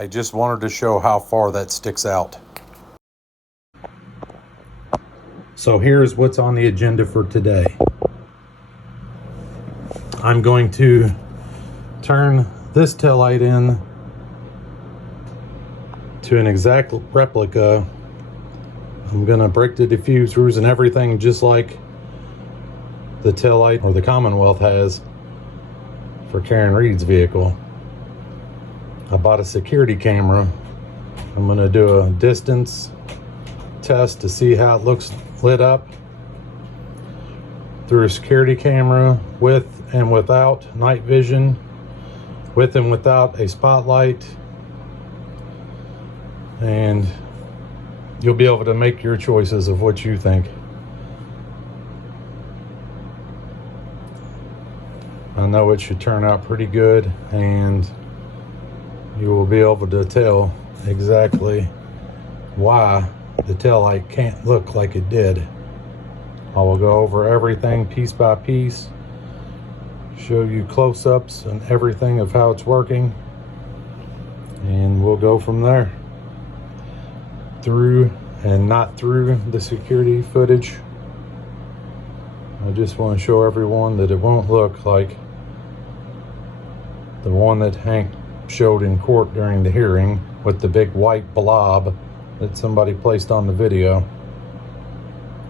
I just wanted to show how far that sticks out. So here's what's on the agenda for today. I'm going to turn this taillight in to an exact replica. I'm gonna break the diffusers and everything just like the taillight or the Commonwealth has for Karen Reed's vehicle. I bought a security camera. I'm gonna do a distance test to see how it looks lit up through a security camera, with and without night vision, with and without a spotlight, and you'll be able to make your choices of what you think. I know it should turn out pretty good, and you will be able to tell exactly why the taillight can't look like it did. I will go over everything piece by piece, show you close-ups and everything of how it's working, and we'll go from there. Through and not through the security footage, I just want to show everyone that it won't look like the one that Hank showed in court during the hearing with the big white blob that somebody placed on the video.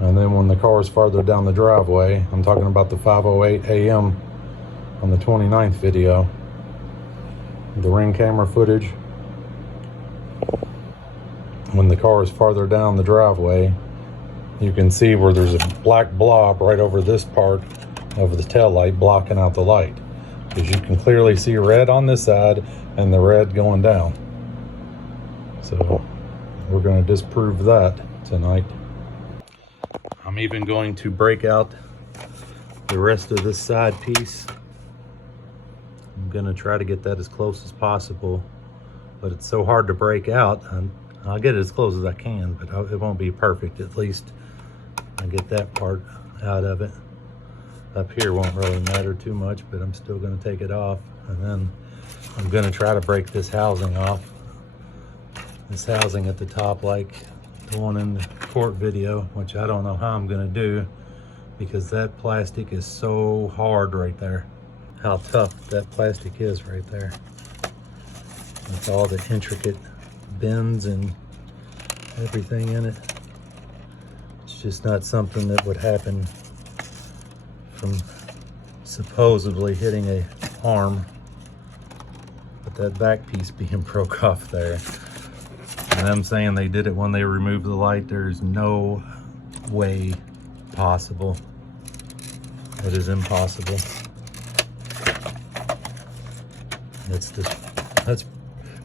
And then when the car is farther down the driveway, I'm talking about the 5:08 a.m. on the 29th video, the ring camera footage. When the car is farther down the driveway, you can see where there's a black blob right over this part of the taillight blocking out the light, because you can clearly see red on this side and the red going down. So we're going to disprove that tonight. I'm even going to break out the rest of this side piece. I'm going to try to get that as close as possible, but it's so hard to break out. I'll get it as close as I can, but it won't be perfect. At least I get that part out of it. Up here won't really matter too much, but I'm still going to take it off. And then I'm going to try to break this housing off. This housing at the top, like the one in the court video, which I don't know how I'm going to do, because that plastic is so hard right there. How tough that plastic is right there. With all the intricate bends and everything in it. It's just not something that would happen from supposedly hitting a arm, but that back piece being broke off there. And them saying they did it when they removed the light, there's no way possible. It is impossible. That's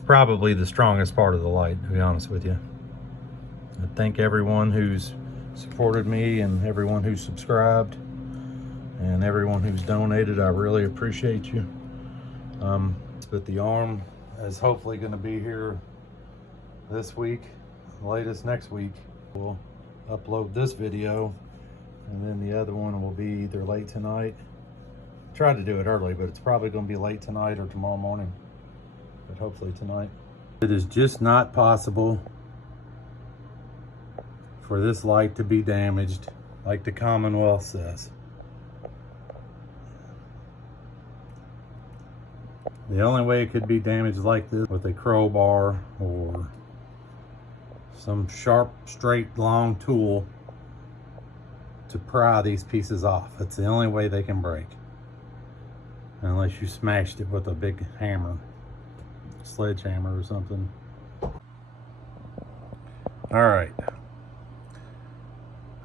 probably the strongest part of the light, to be honest with you. I thank everyone who's supported me and everyone who's subscribed and everyone who's donated. I really appreciate you. But the arm is hopefully going to be here this week, latest next week. We'll upload this video, and then the other one will be either late tonight. Tried to do it early, but it's probably going to be late tonight or tomorrow morning, but hopefully tonight. It is just not possible for this light to be damaged like the Commonwealth says. The only way it could be damaged like this, with a crowbar or some sharp, straight, long tool to pry these pieces off. It's the only way they can break. Unless you smashed it with a big hammer, sledgehammer or something. All right.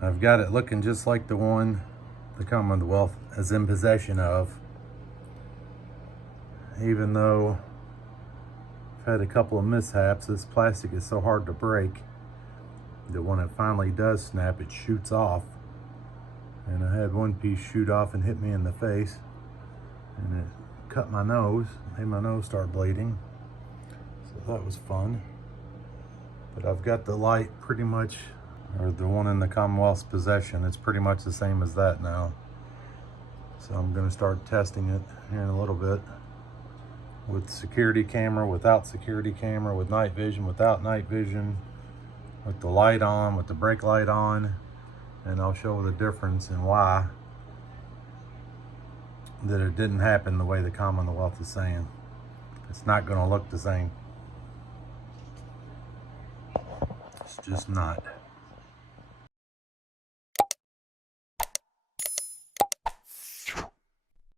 I've got it looking just like the one the Commonwealth is in possession of. Even though I've had a couple of mishaps, this plastic is so hard to break that when it finally does snap, it shoots off. And I had one piece shoot off and hit me in the face, and it cut my nose, made my nose start bleeding. So that was fun. But I've got the light pretty much, or the one in the Commonwealth's possession, it's pretty much the same as that now. So I'm gonna start testing it here in a little bit. with security camera, without security camera, with night vision, without night vision, with the light on, with the brake light on, and I'll show the difference and why that it didn't happen the way the Commonwealth is saying. It's not going to look the same. It's just not.